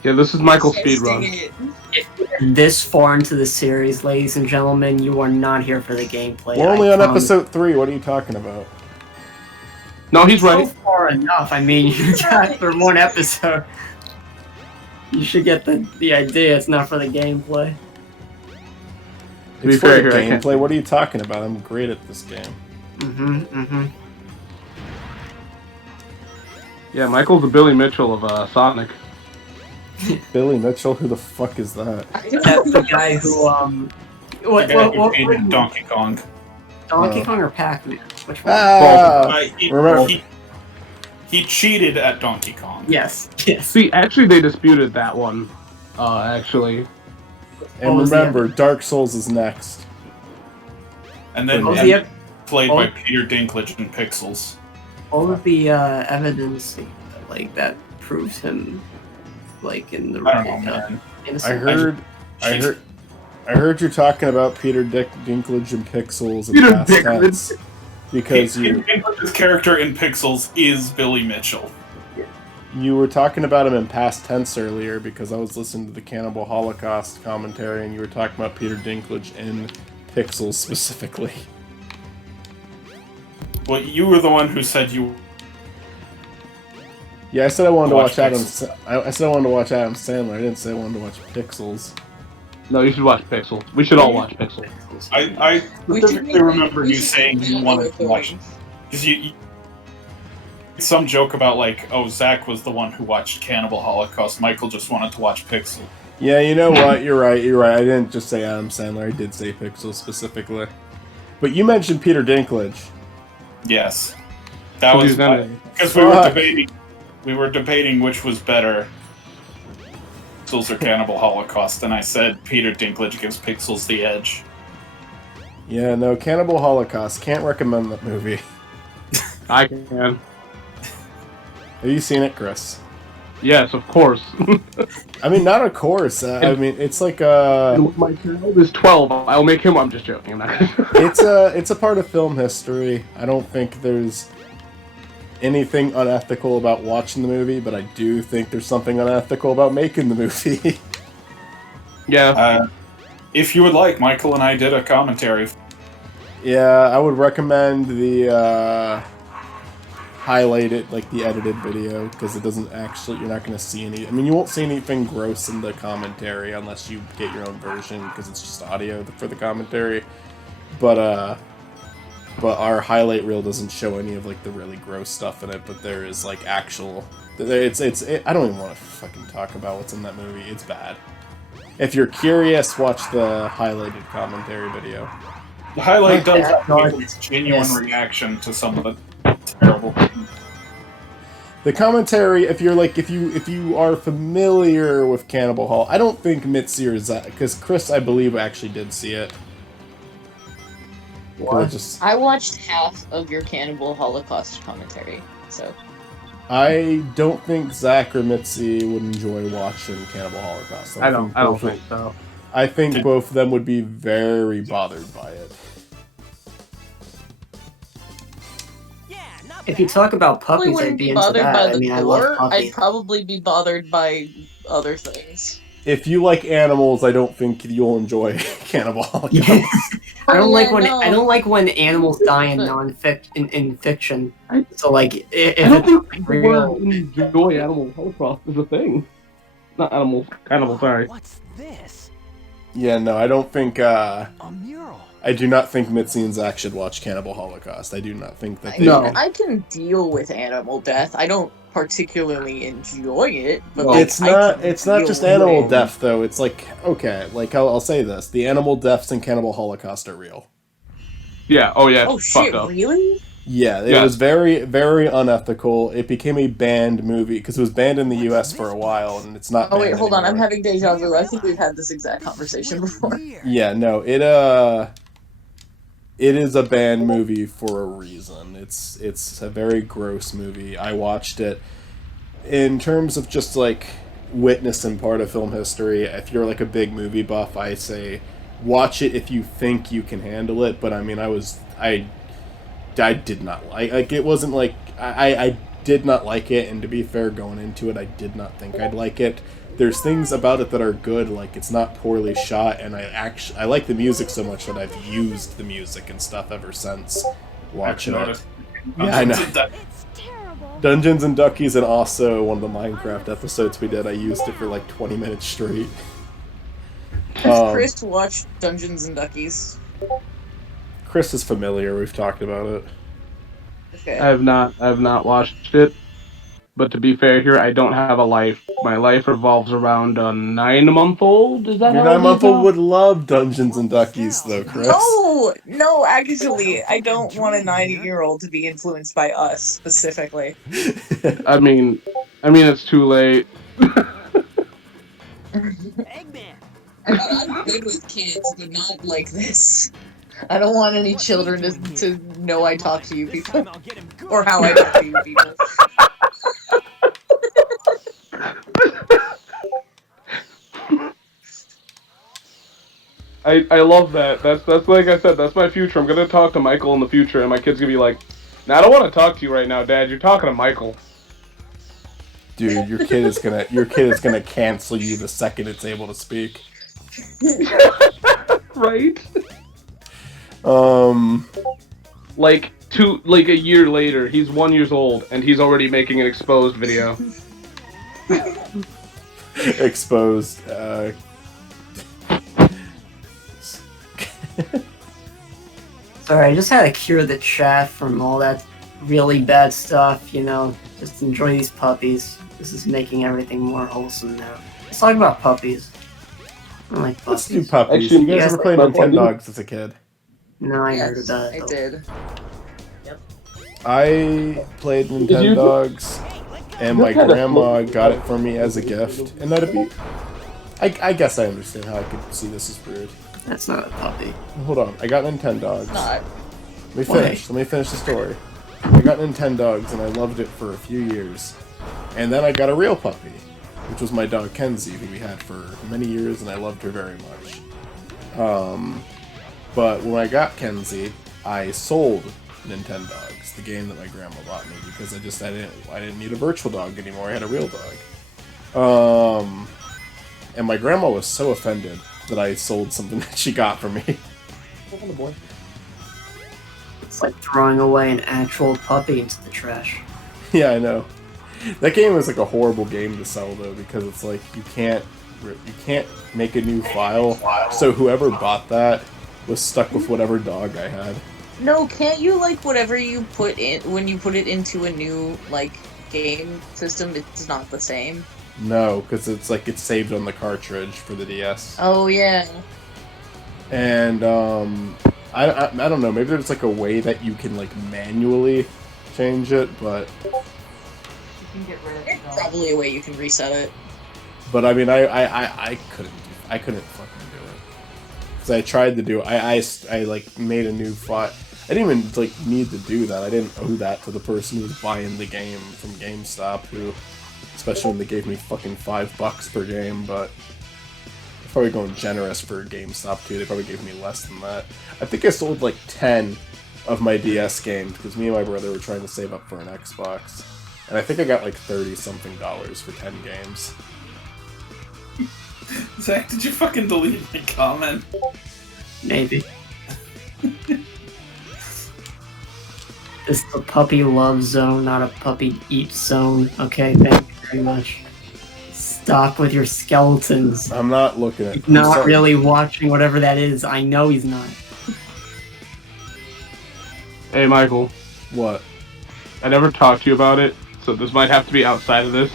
Yeah, this is Michael's Yes, speedrun. dang it. If you're this far into the series, ladies and gentlemen, you are not here for the gameplay. We're I only on promise. episode 3, what are you talking about? No, he's So right. far enough. I mean, you got for one episode. You should get the idea. It's not for the gameplay. To be It's for fair the here, I can't- gameplay, what are you talking about? I'm great at this game. Yeah, Michael's the Billy Mitchell of Sonic. Billy Mitchell, who the fuck is that? That's the guy who The what guy who what painted Donkey Kong. Donkey Oh. Kong or Pac-Man? Which one? Remember- He cheated at Donkey Kong. Yes. Yes. See, actually, they disputed that one. Actually, And What was the remember, Dark Souls is next. And then What was and the played oh. by Peter Dinklage in Pixels. all of the evidence like that proves him like in the I don't know, man. innocent. I heard you talking about Peter Dinklage in Pixels in Peter past Dinklage. tense. Because Peter Dinklage's character in Pixels is Billy Mitchell. you were talking about him in past tense earlier because I was listening to the Cannibal Holocaust commentary and you were talking about Peter Dinklage in Pixels specifically. Well, you were the one who said you. Yeah, I said I wanted to watch Watch Adam. I said I wanted to watch Adam Sandler. I didn't say I wanted to watch Pixels. no, you should watch Pixel. We should all watch Pixel. I We should specifically make- remember we you should saying make you video wanted to watch. recordings. Because you. Some joke about, like, oh, Zach was the one who watched Cannibal Holocaust. Michael just wanted to watch Pixel. Yeah, you know what? You're right. I didn't just say Adam Sandler. I did say Pixels specifically. But you mentioned Peter Dinklage. Yes. That Who's was in it? because we were Fuck. debating. We were debating which was better, Pixels or Cannibal Holocaust, and I said Peter Dinklage gives Pixels the edge. Yeah, no, Cannibal Holocaust. Can't recommend that movie. I can. Have you seen it, Chris? Yes, of course. I mean, not of course. I mean, it's like My child is 12. I'll make him. I'm just joking. I'm not gonna. it's a part of film history. I don't think there's anything unethical about watching the movie, but I do think there's something unethical about making the movie. Yeah. If you would like, Michael and I did a commentary. Yeah, I would recommend the highlighted, like the edited video, because it doesn't actually, you're not going to see any, I mean, you won't see anything gross in the commentary unless you get your own version, because it's just audio for the commentary. But our highlight reel doesn't show any of, like, the really gross stuff in it, but there is, like, actual, I don't even want to fucking talk about what's in that movie. It's bad. If you're curious, watch the highlighted commentary video. The highlight does Yeah, no, have a genuine yes. reaction to some of the terrible things. The commentary, if you are familiar with Cannibal Hall, I don't think Mitzi or Zach, because Chris, I believe, actually did see it. What? Just, I watched half of your Cannibal Holocaust commentary, so I don't think Zach or Mitzi would enjoy watching Cannibal Holocaust. I don't both think so. I think both of them would be very bothered by it. If you talk about I puppies, I'd wouldn't be be into bothered that. by I the mean, I love gore. I'd puppies. probably be bothered by other things. If you like animals, I don't think you'll enjoy Cannibal Holocaust. Yeah. I don't Oh, like yeah, when no. I don't like when animals die in But- in fiction. So like, if I don't it's think real, we enjoy Animal Holocaust is a thing. Not animal, cannibal. Sorry. What's this? Yeah, no, I don't think. A mural. I do not think Mitzi and Zach should watch Cannibal Holocaust. I do not think that I they. No. mean, I can deal with animal death. I don't particularly enjoy it, but Well, like, It's I not. can It's not deal just with animal it. death, though. It's like okay, like I'll say this: the animal deaths in Cannibal Holocaust are real. Yeah. Oh yeah. Oh It's shit! fucked up. Really? Yeah, it Yes. was very, very unethical. It became a banned movie because it was banned in the U.S. for a while, and it's not. Oh wait, banned hold on. I'm anymore. having deja vu. I think we've had this exact conversation before. Yeah, no, it is a banned movie for a reason. It's a very gross movie. I watched it. In terms of just like witnessing part of film history, if you're like a big movie buff, I say watch it if you think you can handle it. But I mean, I did not like it. Wasn't like I did not like it, and to be fair, going into it, I did not think I'd like it. There's things about it that are good, like it's not poorly shot, and I like the music so much that I've used the music and stuff ever since watching it. Yeah, I know. It's terrible. Dungeons and Duckies, and also one of the Minecraft episodes we did, I used it for like 20 minutes straight. Chris watched Dungeons and Duckies. Chris is familiar. We've talked about it. Okay. I have not watched it. But to be fair here, I don't have a life. My life revolves around a 9-month-old. Is that Your how it is 9-month-old now? would love Dungeons and Duckies, though, Chris. No, actually, I don't want a 90-year-old to be influenced by us specifically. I mean, it's too late. Eggman. I mean, I'm good with kids, but not like this. I don't want any children to know I talk to you This people, time I'll get him good. or how I talk to you people. I love that. That's like I said, that's my future. I'm gonna talk to Michael in the future, and my kid's gonna be like, "Nah, I don't want to talk to you right now, Dad. You're talking to Michael." Dude, your kid is gonna cancel you the second it's able to speak. Right? Like Like a year later, he's 1 year old, and he's already making an exposed video. exposed. sorry, I just had to cure the chat from all that really bad stuff. You know, just enjoy these puppies. This is making everything more wholesome now. Let's talk about puppies. I like Let's puppies. do puppies. Actually, You guys yes, ever played like Nintendogs as a kid? No, I heard Yes, about it. I though. did. I played you- Nintendogs, and my What kind of grandma got it for me as a gift, and that'd be. I guess I understand how I could see this as rude. That's not a puppy. Hold on, I got Nintendogs. Not. Let me finish. Let me finish the story. I got Nintendogs and I loved it for a few years, and then I got a real puppy, which was my dog Kenzie, who we had for many years, and I loved her very much. But when I got Kenzie, I sold Nintendogs, the game that my grandma bought me, because I didn't need a virtual dog anymore. I had a real dog. And my grandma was so offended that I sold something that she got for me. Boy. It's like throwing away an actual puppy into the trash. Yeah, I know. That game is like a horrible game to sell though, because it's like you can't make a new file. So whoever bought that was stuck with whatever dog I had. No, can't you, like, whatever you put in, when you put it into a new, like, game system, it's not the same? No, because it's like it's saved on the cartridge for the DS. Oh, yeah. And I don't know. Maybe there's like a way that you can like manually change it, but You can get rid of There's it. probably a way you can reset it. I mean I couldn't fucking do it. Because I tried to do it. I like made a new file. I didn't even like need to do that. I didn't owe that to the person who was buying the game from GameStop, who, especially when they gave me fucking $5 per game, but they're probably going generous for GameStop too. They probably gave me less than that. I think I sold like 10 of my DS games because me and my brother were trying to save up for an Xbox, and I think I got like $30-something for 10 games. Zach, did you fucking delete my comment? Maybe. This is a puppy love zone, not a puppy eat zone. Okay, thank you very much. Stop with your skeletons. I'm not looking at. He's not really watching whatever that is. I know he's not. Hey, Michael. What? I never talked to you about it, so this might have to be outside of this.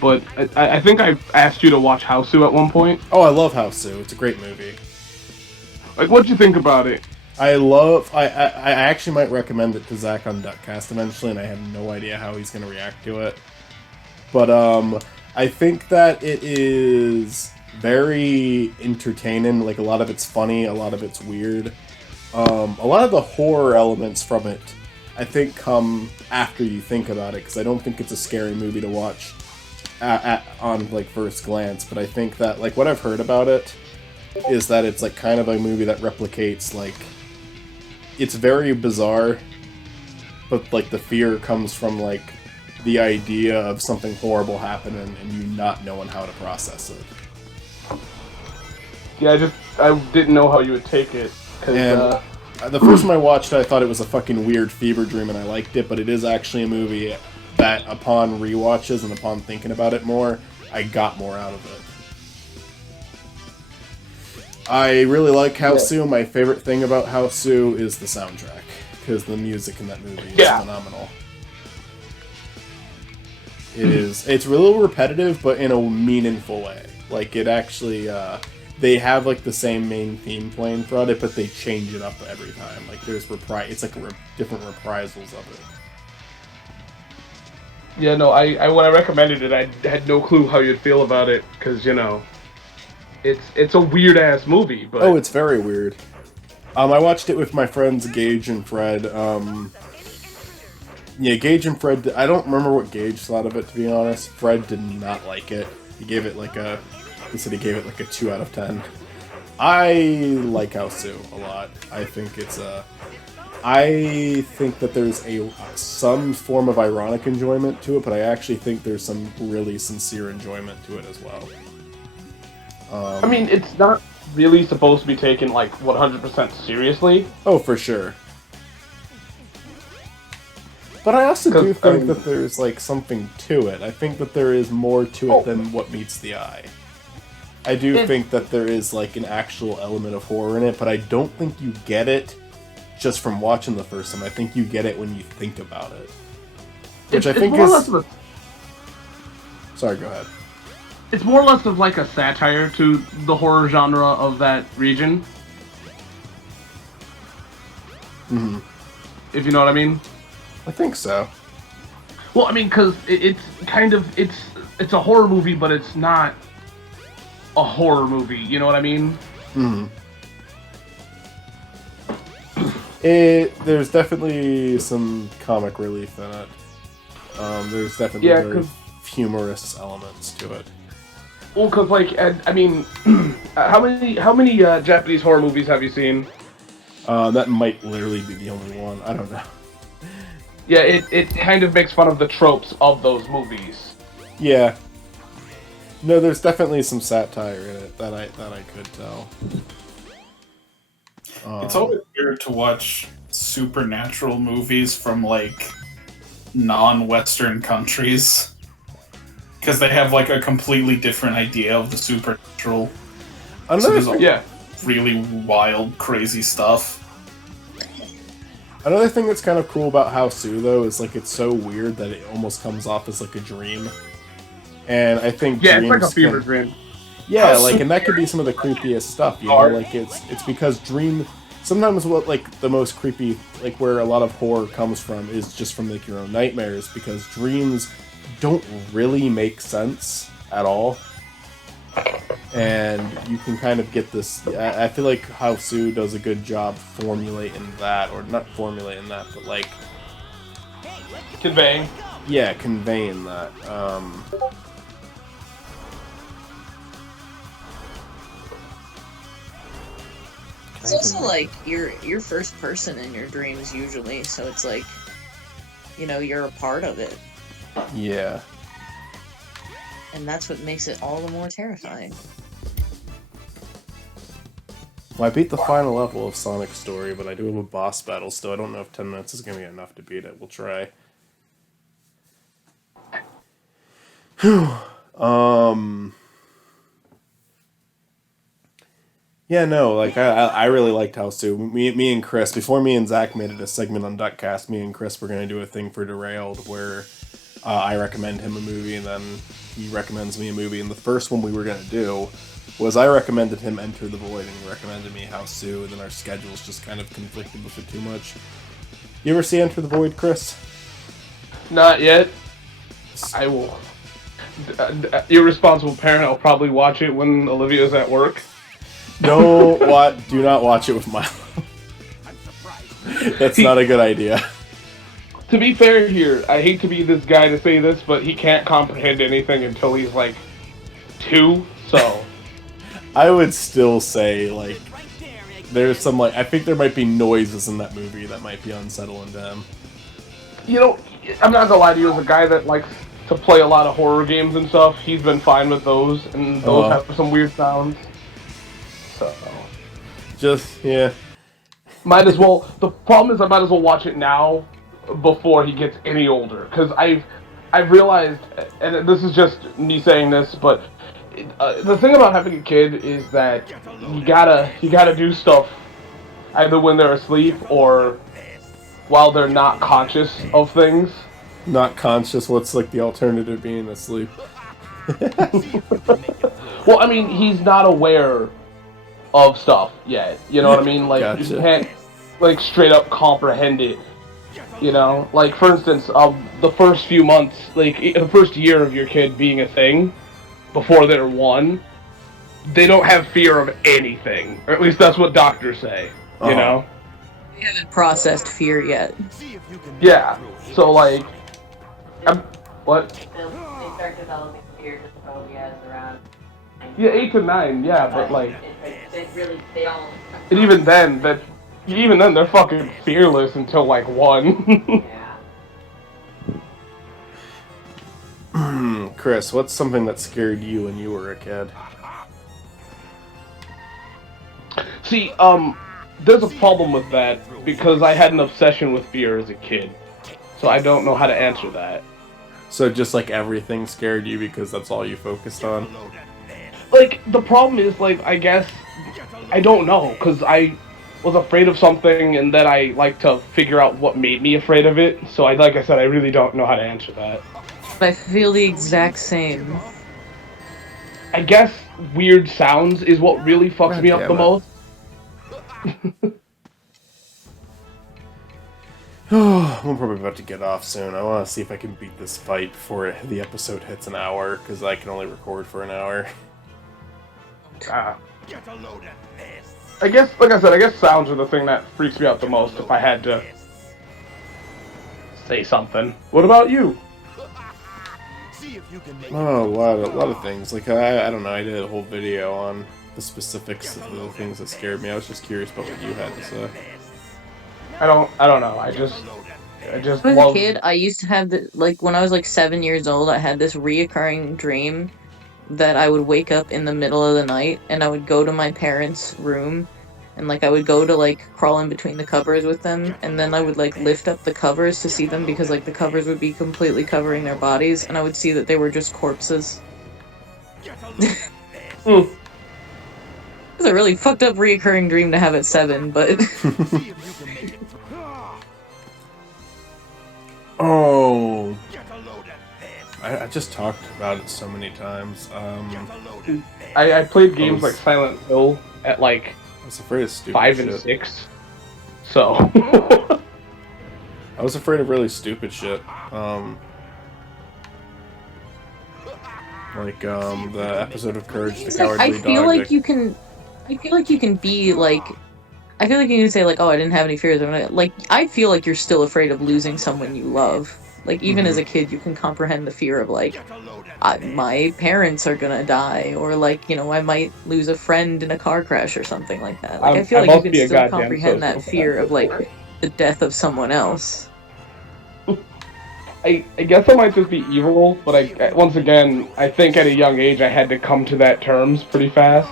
But I think I asked you to watch Houseu at one point. Oh, I love Houseu. It's a great movie. Like, what'd you think about it? I actually might recommend it to Zach on Duckcast eventually, and I have no idea how he's going to react to it. But I think that it is very entertaining. Like, a lot of it's funny, a lot of it's weird. A lot of the horror elements from it, I think, come after you think about it, because I don't think it's a scary movie to watch on like first glance. But I think that, like, what I've heard about it is that it's like kind of a movie that replicates, like, it's very bizarre, but like the fear comes from like the idea of something horrible happening and you not knowing how to process it. Yeah, I didn't know how you would take it. And the first time I watched it, I thought it was a fucking weird fever dream and I liked it, but it is actually a movie that upon rewatches and upon thinking about it more, I got more out of it. I really like Houseu. My favorite thing about Houseu is the soundtrack, because the music in that movie is phenomenal. It's a little repetitive, but in a meaningful way. Like, it actually, they have like the same main theme playing throughout it, but they change it up every time. Like, there's it's like different reprisals of it. Yeah, no, I when I recommended it, I had no clue how you'd feel about it, because, you know, it's a weird-ass movie, but... Oh, it's very weird. I watched it with my friends Gage and Fred. Yeah, Gage and Fred... I don't remember what Gage thought of it, to be honest. Fred did not like it. He gave it like a... He said he gave it like a 2 out of 10. I like Houseu a lot. I think it's a... I think that there's some form of ironic enjoyment to it, but I actually think there's some really sincere enjoyment to it as well. I mean, it's not really supposed to be taken, like, 100% seriously. Oh, for sure. But I also do think that there's, like, something to it. I think that there is more to it than what meets the eye. I do think that there is, like, an actual element of horror in it, but I don't think you get it just from watching the first time. I think you get it when you think about it. Which I think is... Sorry, go ahead. It's more or less of like a satire to the horror genre of that region. Mm-hmm. If you know what I mean. I think so. Well, I mean, because it's kind of it's a horror movie, but it's not a horror movie. You know what I mean? Mm-hmm. There's definitely some comic relief in it. There's definitely very humorous elements to it. Well, because, like, I mean, how many Japanese horror movies have you seen? That might literally be the only one. I don't know. Yeah, it kind of makes fun of the tropes of those movies. Yeah. No, there's definitely some satire in it that I could tell. It's always weird to watch supernatural movies from, like, non-Western countries. Because they have, like, a completely different idea of the supernatural. So there's really wild, crazy stuff. Another thing that's kind of cool about Houseu, though, is, like, it's so weird that it almost comes off as, like, a dream. And I think dreams it's like a fever dream. Yeah, like, and that could be some of the creepiest stuff, you know? Like, it's because sometimes what, like, the most creepy, like, where a lot of horror comes from is just from, like, your own nightmares, because dreams don't really make sense at all. and you can kind of get this. I feel like Hausu does a good job formulating that, or not formulating that, but like Conveying. yeah, conveying that. It's also like you're first person in your dreams usually, so it's like, you know, you're a part of it, Yeah. and that's what makes it all the more terrifying. Well, I beat the final level of Sonic Story, but I do have a boss battle still. I don't know if 10 minutes is going to be enough to beat it. We'll try. Yeah, no, like, I really liked House 2. Me and Chris, before me and Zach made it a segment on Duckcast, me and Chris were going to do a thing for Derailed where I recommend him a movie and then he recommends me a movie. And the first one we were going to do was I recommended him Enter the Void and he recommended me House 2, and then our schedules just kind of conflicted with it too much. You ever see Enter the Void, Chris? Not yet. I will. Irresponsible parent, I'll probably watch it when Olivia's at work. No, do not watch it with Milo. That's not a good idea. To be fair here, I hate to be this guy to say this, but he can't comprehend anything until he's like 2, so... I would still say, like, there's some, like, I think there might be noises in that movie that might be unsettling to him. You know, I'm not gonna lie to you, as a guy that likes to play a lot of horror games and stuff, he's been fine with those, and those have some weird sounds. So... Just, yeah. Might as well, the problem is I might as well watch it now before he gets any older, because I've realized, and this is just me saying this, but the thing about having a kid is that you gotta do stuff either when they're asleep or while they're not conscious of things. Not conscious, what's like the alternative being asleep? Well, I mean, he's not aware of stuff yet, you know what I mean? Like, Gotcha. you can't, like, straight up comprehend it, you know? Like, for instance, the first few months, like, the first year of your kid being a thing, before they're 1, they don't have fear of anything. Or at least that's what doctors say, you know? They haven't processed fear yet. Yeah, so, like, what? They start developing fears and phobias around. Yeah, 8 to 9, yeah, but, like... They don't... And even then, they're fucking fearless until, like, 1. Yeah. Chris, what's something that scared you when you were a kid? See, there's a problem with that, because I had an obsession with fear as a kid. So I don't know how to answer that. So just like everything scared you because that's all you focused on? Like, the problem is, like, I guess, I don't know, because I was afraid of something, and then I like to figure out what made me afraid of it, so like I said, I really don't know how to answer that. I feel the exact same. I guess weird sounds is what really fucks me up the most. I'm probably about to get off soon. I want to see if I can beat this fight before the episode hits an hour, because I can only record for an hour. I guess, like I said, I guess sounds are the thing that freaks me out the most if I had to say something. What about you? Oh, a lot of things. Like, I don't know, I did a whole video on the specifics of the things that scared me. I was just curious about what you had to say. I don't know. I just When I was love... a kid, I used to have like when I was like 7 years old, I had this reoccurring dream that I would wake up in the middle of the night and I would go to my parents' room and like I would go to like crawl in between the covers with them, and then I would like lift up the covers to see them because like the covers would be completely covering their bodies, and I would see that they were just corpses. It was a really fucked up reoccurring dream to have at 7, but Oh, I just talked about it so many times. I played games like Silent Hill at like I was afraid of stupid 5 shit. and 6. So I was afraid of really stupid shit. Like the episode of Courage the It's like, Cowardly I feel Dog. like you can. I feel like you can be like. I feel like you can say like, "Oh, I didn't have any fears." Like, I feel like you're still afraid of losing someone you love. Like, even as a kid, you can comprehend the fear of like, my parents are gonna die, or like, I might lose a friend in a car crash or something like that. Like, I feel I like you must can be a still goddamn comprehend that fear of like the death of someone else. I guess I might just be evil, but once again, I think at a young age I had to come to that terms pretty fast.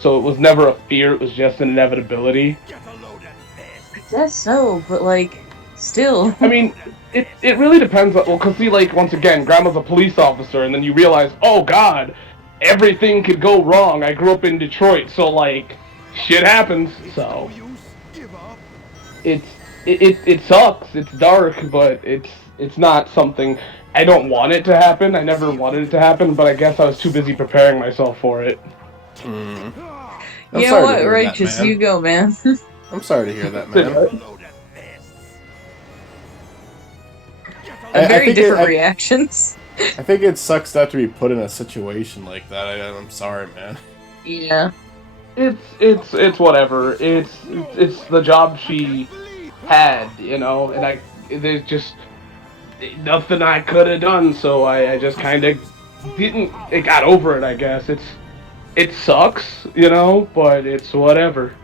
So it was never a fear, it was just an inevitability. I guess so, but like, still. I mean, it really depends on, well, cause see, like, once again, Grandma's a police officer, and then you realize, oh god, everything could go wrong. I grew up in Detroit, so like, shit happens, so. It sucks, it's dark, but it's not something, I don't want it to happen, I never wanted it to happen, but I guess I was too busy preparing myself for it. I'm You know sorry to what? hear Righteous, that, man. you go, man. I'm sorry to hear that, man. Very different reactions. I think it sucks to have to be put in a situation like that. I'm sorry, man. Yeah. It's whatever. It's the job she had, and there's just nothing I could have done, so I just kind of it got over it, I guess. It sucks, but it's whatever.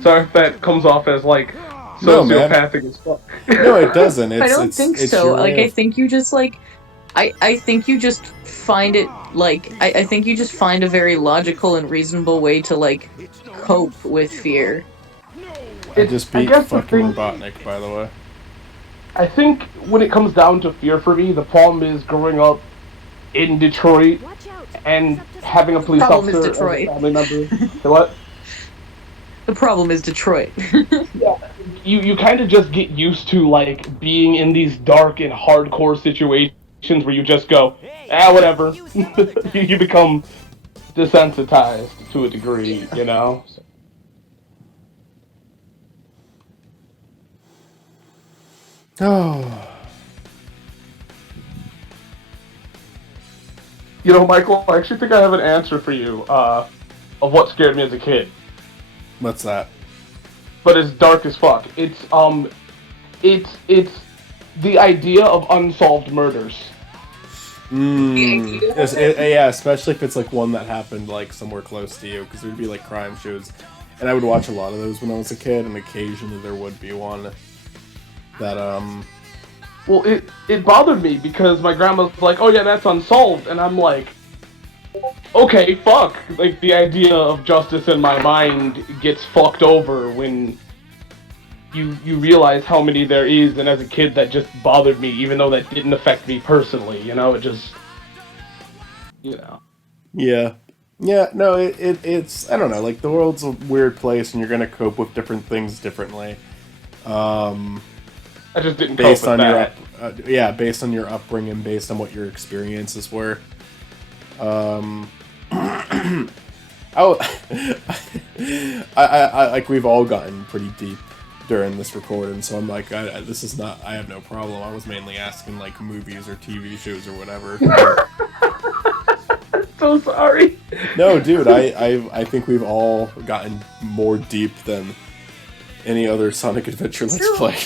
Sorry if that comes off as like sociopathic as fuck. No, it doesn't. I don't think so. Like, I think you just like, I think you just find it like, I think you just find a very logical and reasonable way to like cope with fear. I just beat fucking Robotnik, by the way. I think when it comes down to fear for me, the problem is growing up in Detroit and having a police officer as a family member. What? The problem is Detroit. Yeah, you kind of just get used to like being in these dark and hardcore situations where you just go, whatever. You become desensitized to a degree, Oh. Michael, I actually think I have an answer for you of what scared me as a kid. What's that? But it's dark as fuck. It's the idea of unsolved murders. Yeah, especially if it's like one that happened like somewhere close to you, because there'd be like crime shows, and I would watch a lot of those when I was a kid, and occasionally there would be one that Well, it bothered me because my grandma's like, oh yeah, that's unsolved, and I'm like, okay, fuck. Like, the idea of justice in my mind gets fucked over when you realize how many there is, and as a kid that just bothered me, even though that didn't affect me personally, it just, Yeah. Yeah, no, it's, I don't know, like, the world's a weird place, and you're gonna cope with different things differently. I just didn't based cope with on that. Your based on your upbringing, based on what your experiences were. I like, we've all gotten pretty deep during this recording, so I'm like, this is not, I have no problem. I was mainly asking like movies or TV shows or whatever. So sorry. No, dude, I think we've all gotten more deep than any other Sonic Adventure Let's Play.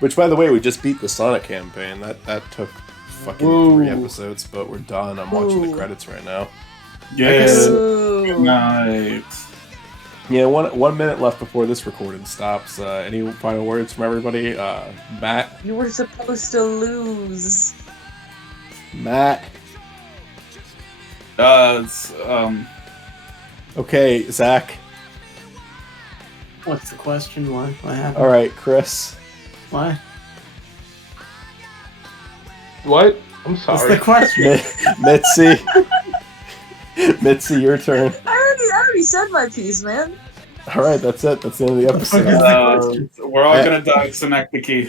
Which, by the way, we just beat the Sonic campaign. That took fucking 3 episodes, but we're done. I'm watching the credits right now. Yes. Night. Yeah, 1 minute left before this recording stops. Any final words from everybody? Matt? You were supposed to lose. Matt? Okay, Zach? What's the question? What happened? Alright, Chris? Why? What? I'm sorry. What's the question? Mitzi? Mitzi, your turn. I already said my piece, man. Alright, that's it. That's the end of the episode. We're all gonna die, Synecdoche.